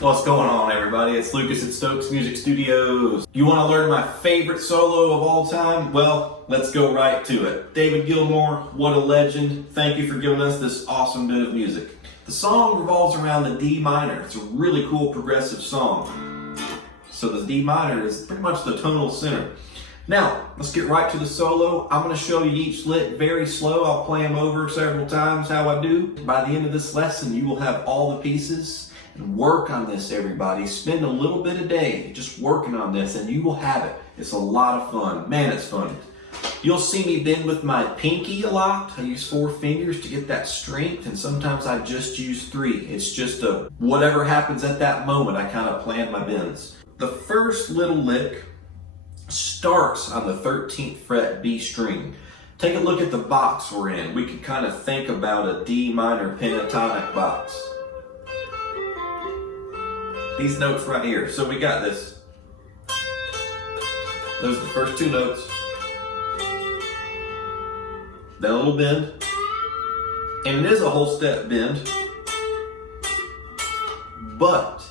What's going on, everybody? It's Lucas at Stokes Music Studios. You want to learn my favorite solo of all time? Well, let's go right to it. David Gilmour, what a legend. Thank you for giving us this awesome bit of music. The song revolves around the D minor. It's a really cool progressive song. So the D minor is pretty much the tonal center. Now, let's get right to the solo. I'm going to show you each lick very slow. I'll play them over several times how I do. By the end of this lesson, you will have all the pieces. And work on this, everybody. Spend a little bit a day just working on this and you will have it. It's a lot of fun. Man, it's fun. You'll see me bend with my pinky a lot. I use 4 fingers to get that strength, and sometimes I just use 3. It's just whatever happens at that moment, I kind of plan my bends. The first little lick starts on the 13th fret B string. Take a look at the box we're in. We could kind of think about a D minor pentatonic box. These notes right here. So we got this. Those are the first 2 notes. Then a little bend. And it is a whole step bend. But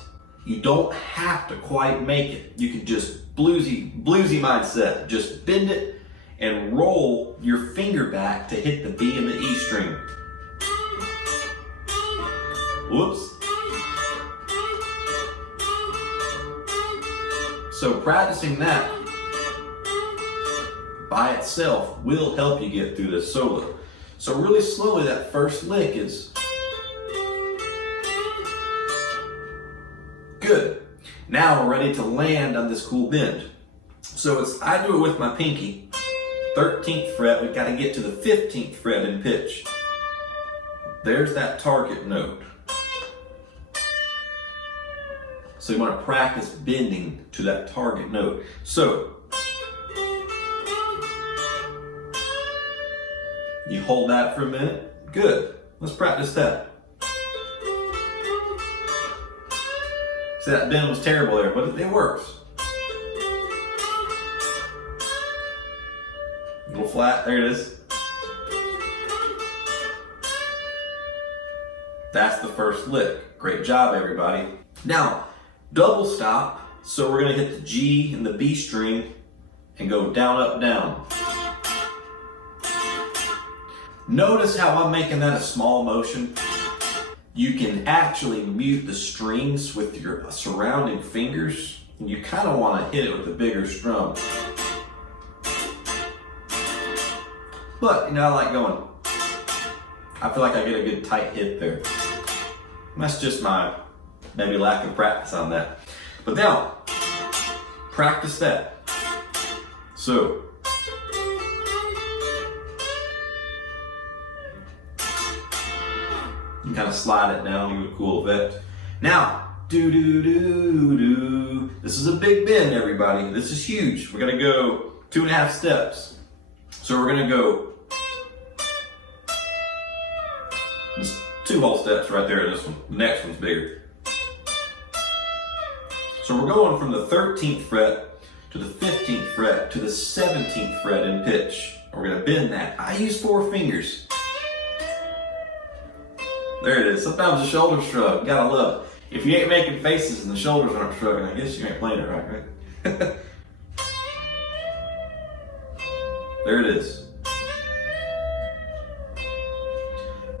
you don't have to quite make it. You can just bluesy mindset. Just bend it and roll your finger back to hit the B and the E string. Whoops. So practicing that by itself will help you get through this solo. So really slowly, that first lick is good. Now we're ready to land on this cool bend. So I do it with my pinky. 13th fret, we've got to get to the 15th fret in pitch. There's that target note. So you want to practice bending to that target note. So you hold that for a minute. Good. Let's practice that. See, that bend was terrible there, but it works. A little flat. There it is. That's the first lick. Great job, everybody. Now, double stop, so we're going to hit the G and the B string and go down, up, down. Notice how I'm making that a small motion. You can actually mute the strings with your surrounding fingers, and you kind of want to hit it with a bigger strum. But, I like going. I feel like I get a good tight hit there. And that's just my maybe lack of practice on that. But now, practice that. So, you kind of slide it down, give it a cool effect. Now, do-do-do-do. This is a big bend, everybody. This is huge. We're gonna go 2.5 steps. So we're gonna go, there's 2 whole steps right there in this one. The next one's bigger. So we're going from the 13th fret to the 15th fret to the 17th fret in pitch. We're going to bend that. I use 4 fingers. There it is. Sometimes the shoulders shrug. You gotta love it. If you ain't making faces and the shoulders aren't shrugging, I guess you ain't playing it right? There it is.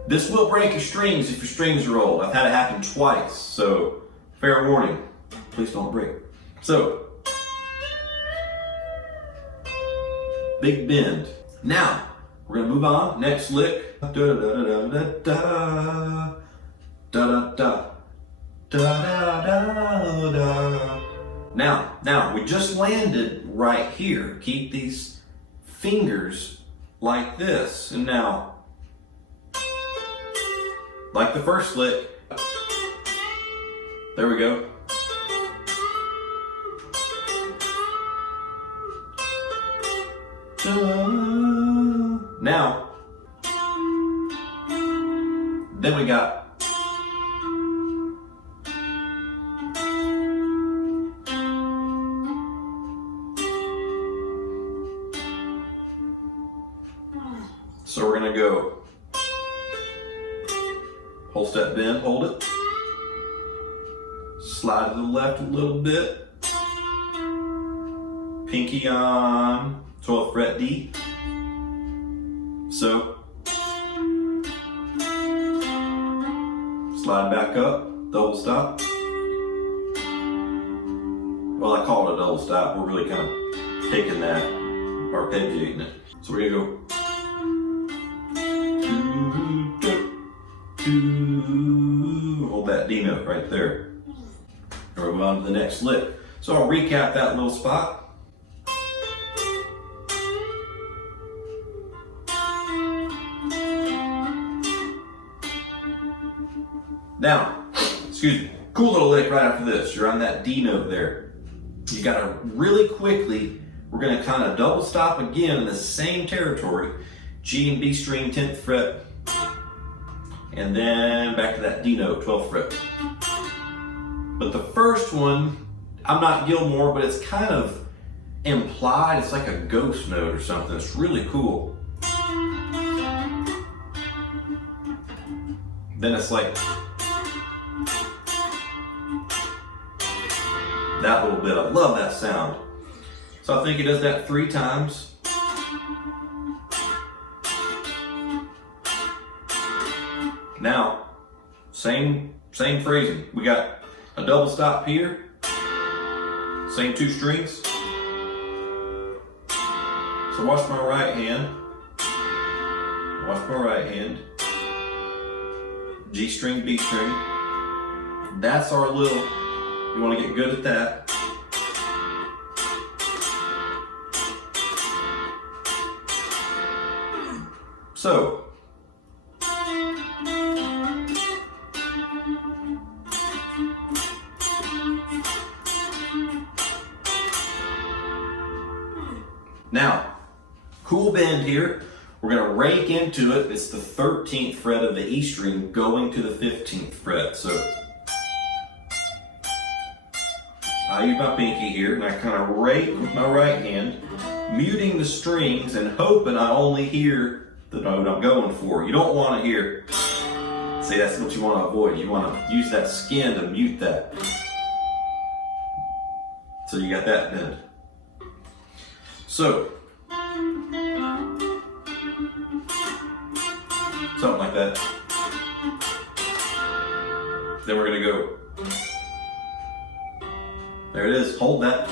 This will break your strings if your strings are old. I've had it happen twice, so fair warning. Please don't break. So, big bend. Now, we're going to move on. Next lick. Da da da da da da da da da da. Now, we just landed right here. Keep these fingers like this. And now, like the first lick. There we go. Now, then we got so we're going to go whole step bend, hold it, slide to the left a little bit. Pinky on 12th fret D. So, slide back up, double stop. Well, I call it a double stop. We're really kind of taking that, arpeggiating it. So we're gonna go. Hold that D note right there. And we'll move on to the next lick. So I'll recap that little spot. Now, excuse me, cool little lick right after this. You're on that D note there. You gotta really quickly, we're gonna kind of double stop again in the same territory. G and B string, 10th fret. And then back to that D note, 12th fret. But the first one, I'm not Gilmore, but it's kind of implied. It's like a ghost note or something. It's really cool. Then it's like that little bit. I love that sound. So I think he does that 3 times. Now, same phrasing. We got a double stop here. Same 2 strings. So watch my right hand. Watch my right hand. G string, B string. That's our little, you want to get good at that. So, now, cool bend here. We're going to rake into it. It's the 13th fret of the E string going to the 15th fret. So I use my pinky here and I kind of rake with my right hand, muting the strings and hoping I only hear the note I'm going for. You don't want to hear, see, that's what you want to avoid. You want to use that skin to mute that. So you got that bend. So, something like that. Then we're going to go. There it is. Hold that.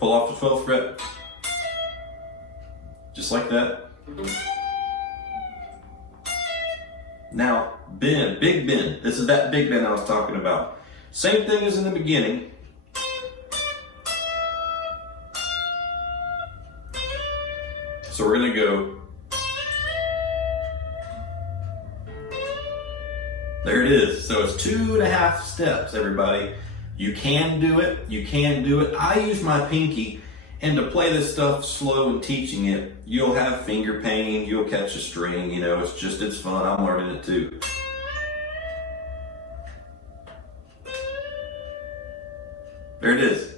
Pull off the 12th fret. Just like that. Now, bend, big bend. This is that big bend I was talking about. Same thing as in the beginning. So we're going to go. There it is. So it's 2.5 steps, everybody. You can do it. You can do it. I use my pinky, and to play this stuff slow and teaching it, you'll have finger pain, you'll catch a string, you know, it's fun. I'm learning it too. There it is.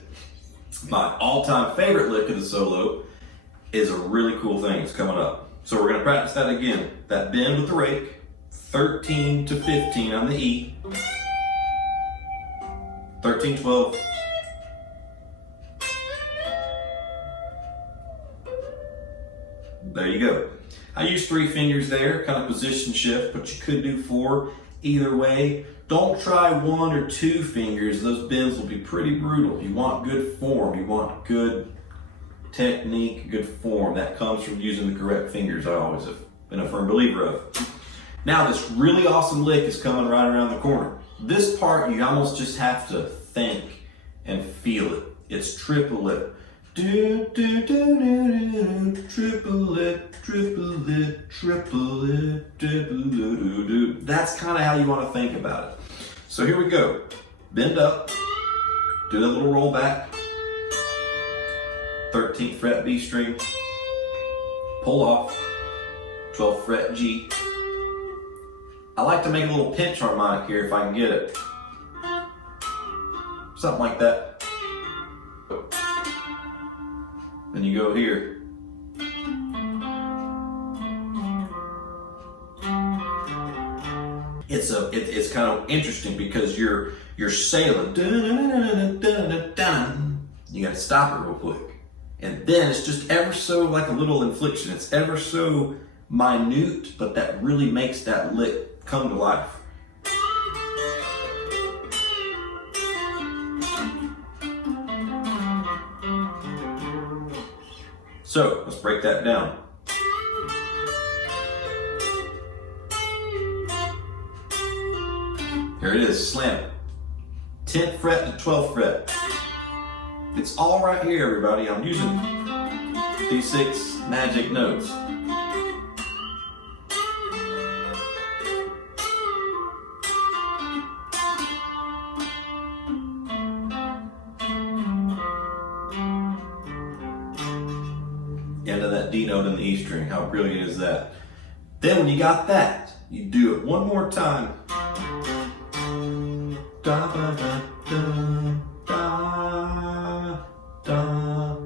My all-time favorite lick of the solo is a really cool thing. It's coming up. So we're going to practice that again. That bend with the rake. 13 to 15 on the E. 13, 12. There you go. I use 3 fingers there, kind of position shift, but you could do 4. Either way, don't try 1 or 2 fingers. Those bends will be pretty brutal. You want good form. You want good technique, good form. That comes from using the correct fingers. I always have been a firm believer of. Now this really awesome lick is coming right around the corner. This part you almost just have to think and feel it. It's triple lip. Do, do, do, do, do, triple lip, triple lip, triple lip, triple do, do, do. That's kind of how you want to think about it. So here we go. Bend up, do the little roll back, 13th fret B string, pull off, 12th fret G. I like to make a little pinch harmonic here if I can get it. Something like that. Then you go here. it's kind of interesting because you're sailing. You got to stop it real quick. And then it's just ever so like a little inflection. It's ever so minute, but that really makes that lick come to life. So let's break that down. Here it is, slam it. 10th fret to 12th fret. It's all right here, everybody. I'm using these 6 magic notes. End of that D note in the E string. How brilliant is that? Then when you got that, you do it one more time. Da, da, da, da, da, da, da,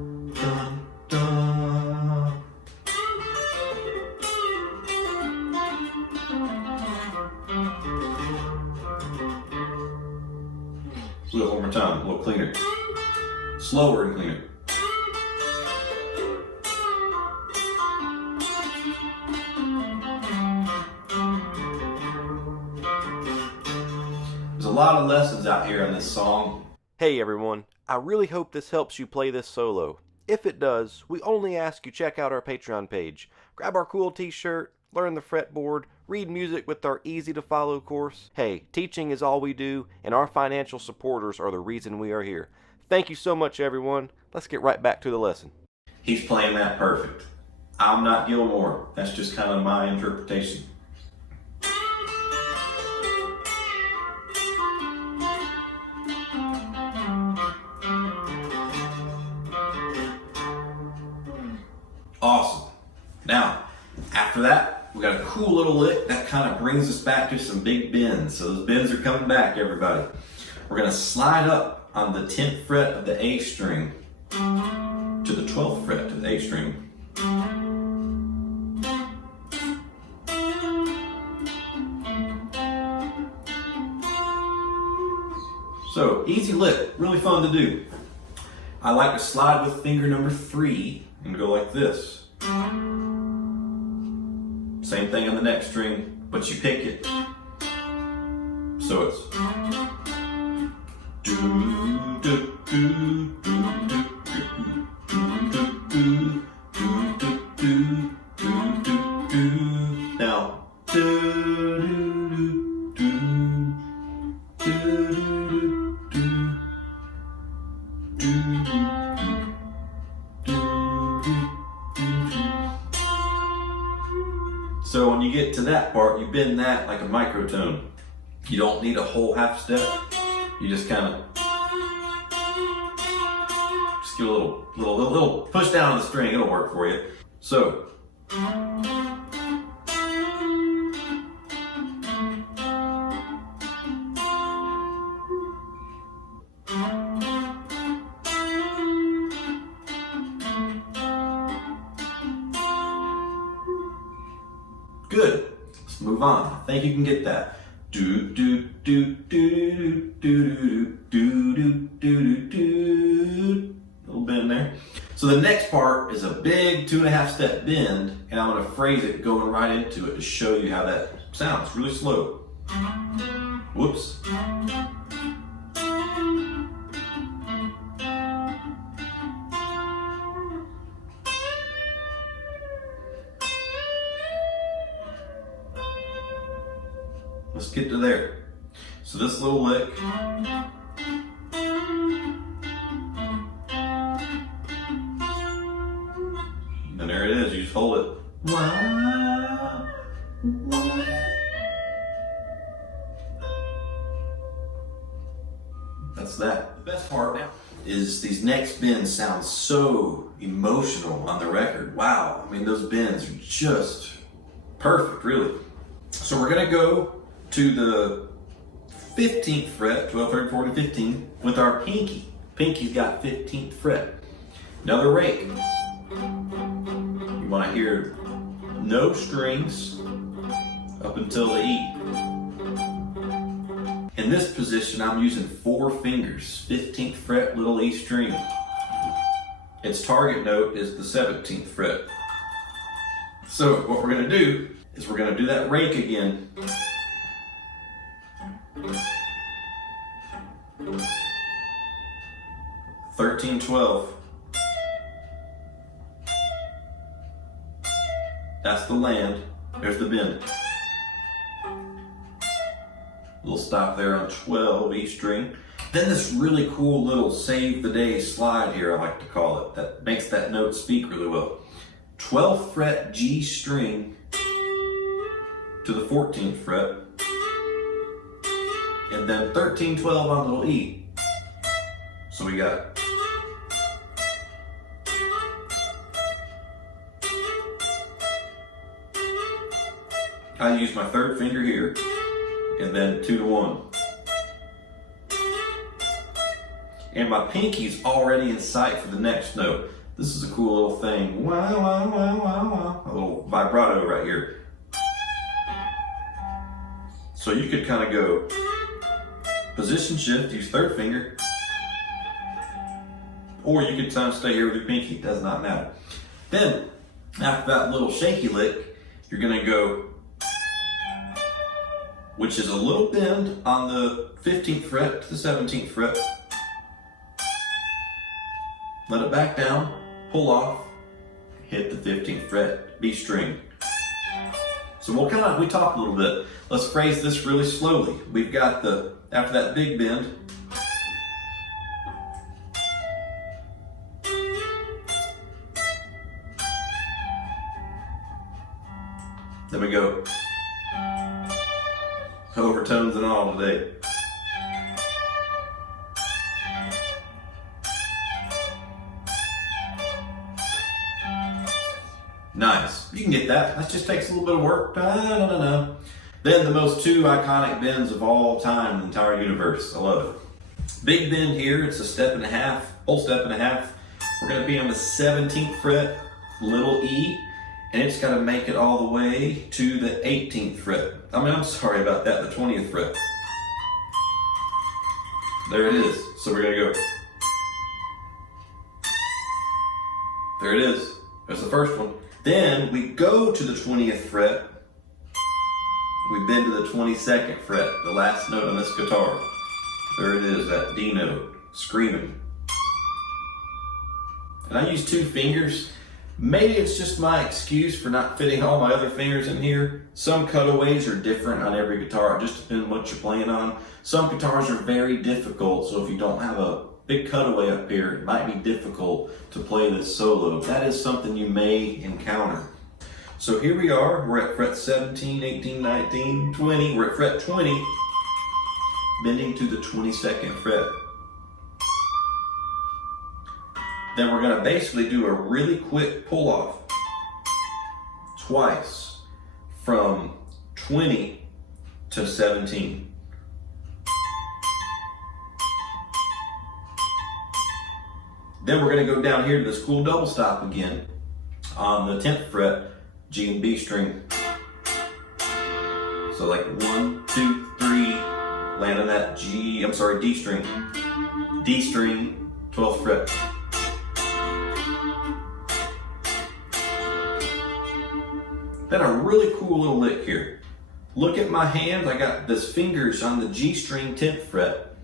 da. Do it one more time, a little cleaner. Slower and cleaner. There's a lot of lessons out here on this song. Hey everyone, I really hope this helps you play this solo. If it does, we only ask you check out our Patreon page. Grab our cool t-shirt, learn the fretboard, read music with our easy to follow course. Hey, teaching is all we do, and our financial supporters are the reason we are here. Thank you so much everyone. Let's get right back to the lesson. He's playing that perfect. I'm not Gilmore. That's just kind of my interpretation. Awesome. Now, after that, we got a cool little lick that kind of brings us back to some big bends. So those bends are coming back, everybody. We're going to slide up on the 10th fret of the A string to the 12th fret of the A string. So, easy lick, really fun to do. I like to slide with finger number 3 and go like this. Same thing on the next string, but you pick it. So it's do do do do do do do do do do. Now do do do do do do. So when you get to that part, you bend that like a microtone. You don't need a whole half step. You just kind of just give a little push down on the string. It'll work for you. So. Good. Let's move on. I think you can get that. Do do do do do do do do do do. Little bend there. So the next part is a big 2.5 step bend, and I'm going to phrase it going right into it to show you how that sounds. Really slow. Whoops. Let's get to there. So this little lick. And there it is, you just hold it. Wow. Wow. That's that. The best part now is these next bends sound so emotional on the record. Wow, I mean those bends are just perfect, really. So we're gonna go to the 15th fret, 12, 13, 14, 15, with our pinky. Pinky's got 15th fret. Another rake. You want to hear no strings up until the E. In this position, I'm using 4 fingers, 15th fret, little E string. Its target note is the 17th fret. So what we're gonna do is we're gonna do that rake again. Thirteen, 12. That's the land. There's the bend. Little stop there on 12 E string. Then this really cool little save the day slide here, I like to call it, that makes that note speak really well. 12th fret G string to the 14th fret, and then 13, 12 on little E. So we got I use my 3rd finger here, and then 2 to 1. And my pinky's already in sight for the next note. This is a cool little thing. Wow, wow, wow, wow, wow. A little vibrato right here. So you could kind of go position shift, use 3rd finger, or you could kind of stay here with your pinky, it does not matter. Then, after that little shaky lick, you're gonna go, which is a little bend on the 15th fret to the 17th fret. Let it back down, pull off, hit the 15th fret, B string. So we talk a little bit. Let's phrase this really slowly. We've got after that big bend, then we go overtones and all today. Nice. You can get that. That just takes a little bit of work. Da-da-da-da. Then the most 2 iconic bends of all time in the entire universe. I love it. Big bend here. It's a step and a half, whole step and a half. We're going to be on the 17th fret, little E, and it's got to make it all the way to the 18th fret. I'm sorry about that, the 20th fret. There it is. So we're going to go. There it is. There's the first one. Then we go to the 20th fret. We bend to the 22nd fret, the last note on this guitar. There it is, that D note, screaming. And I use 2 fingers. Maybe it's just my excuse for not fitting all my other fingers in here. Some cutaways are different on every guitar. It just depends on what you're playing on. Some guitars are very difficult, so if you don't have a big cutaway up here, it might be difficult to play this solo. That is something you may encounter. So here we are, we're at fret 17, 18, 19, 20. We're at fret 20, bending to the 22nd fret. Then we're going to basically do a really quick pull off twice from 20 to 17. Then we're going to go down here to this cool double stop again on the 10th fret, G and B string. So like 1, 2, 3, land on that D string. D string, 12th fret. Then a really cool little lick here. Look at my hands, I got this fingers on the G string 10th fret.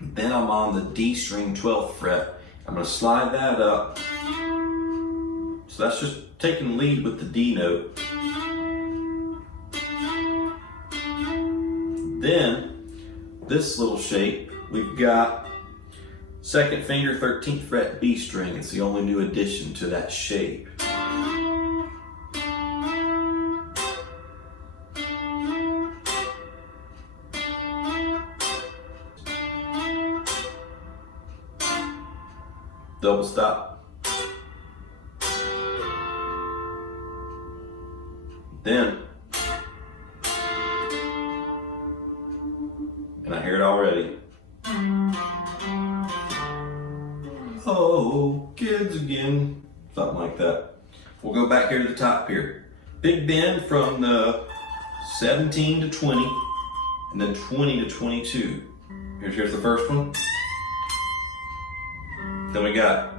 Then I'm on the D string 12th fret. I'm going to slide that up. So that's just taking lead with the D note. Then, this little shape, we've got 2nd finger, 13th fret, B string. It's the only new addition to that shape. Double stop. Then, and I hear it already. Oh, kids again. Something like that. We'll go back here to the top here. Big bend from the 17 to 20. and then 20 to 22. Here's the first one. Then we got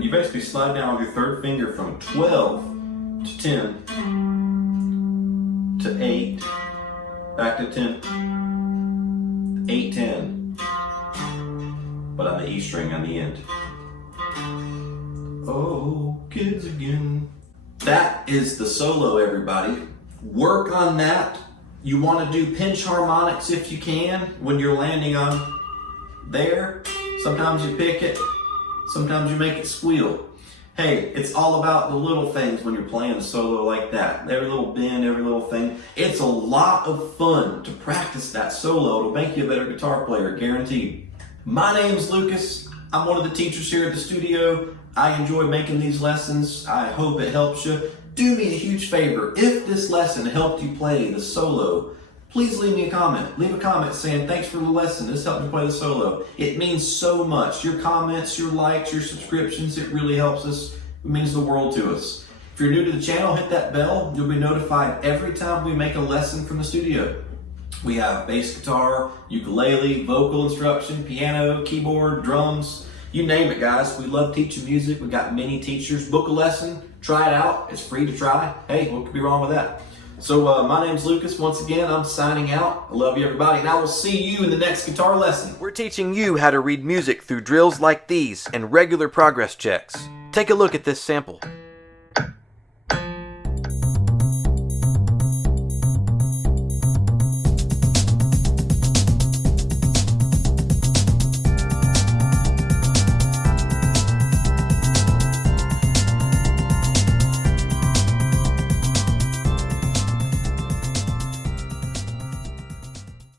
you basically slide down with your third finger from 12 to 10 to 8, back to 10, 8, 10, but on the E string on the end. Oh, kids again. That is the solo, everybody. Work on that. You want to do pinch harmonics if you can when you're landing on there. Sometimes you pick it, sometimes you make it squeal. Hey, it's all about the little things when you're playing a solo like that. Every little bend, every little thing. It's a lot of fun to practice that solo. It'll make you a better guitar player, guaranteed. My name's Lucas. I'm one of the teachers here at the studio. I enjoy making these lessons. I hope it helps you. Do me a huge favor. If this lesson helped you play the solo, please leave me a comment. Leave a comment saying, thanks for the lesson. This helped me play the solo. It means so much. Your comments, your likes, your subscriptions, it really helps us. It means the world to us. If you're new to the channel, hit that bell. You'll be notified every time we make a lesson from the studio. We have bass guitar, ukulele, vocal instruction, piano, keyboard, drums. You name it, guys. We love teaching music. We got many teachers. Book a lesson. Try it out. It's free to try. Hey, what could be wrong with that? So my name's Lucas. Once again, I'm signing out. I love you, everybody, and I will see you in the next guitar lesson. We're teaching you how to read music through drills like these and regular progress checks. Take a look at this sample.